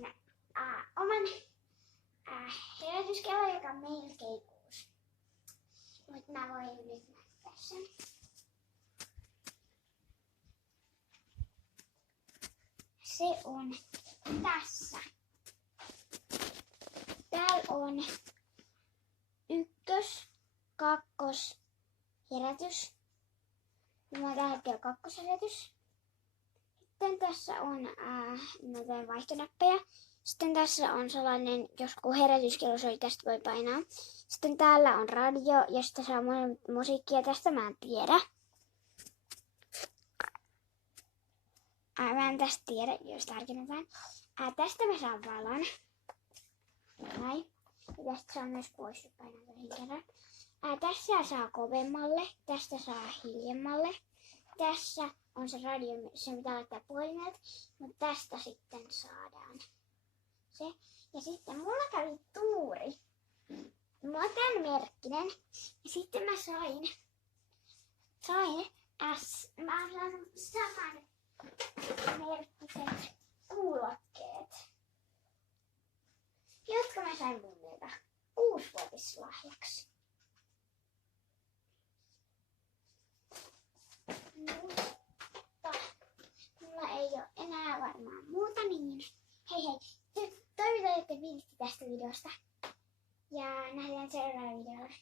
mun oman herätyskellon, joka on melkein 6. Mutta mä voin nyt näyttää sen. Se on tässä. Täällä on 1, 2 herätys. Mulla on tällä hetkellä 2 herätys. Sitten tässä on näitä vaihtonäppejä. Sitten tässä on sellainen, jos kun herätyskello soi, tästä voi painaa. Sitten täällä on radio, josta saa musiikkia. Tästä mä en tiedä. Mä en tästä tiedä, jos tarkennetaan. Tästä mä saan valon. Näin. Ja tästä saa myös pois painaa toisen kerran. Tässä saa kovemmalle. Tästä saa hiljemmalle. Tässä on se radio, se mitä laittaa puhelimelta. Mutta tästä sitten saadaan se. Ja sitten mulla kävi tuuri. Mulla on tän merkkinen. Ja sitten mä sain mä oon saanut saman merkkiset kuulokkeet, jotka mä sain mummilta 6-vuotislahjaksi. Mutta mulla ei ole enää varmaan muuta, niin hei hei, toivotaan, että viihdytte tästä videosta. Ja nähdään seuraavalla videolla.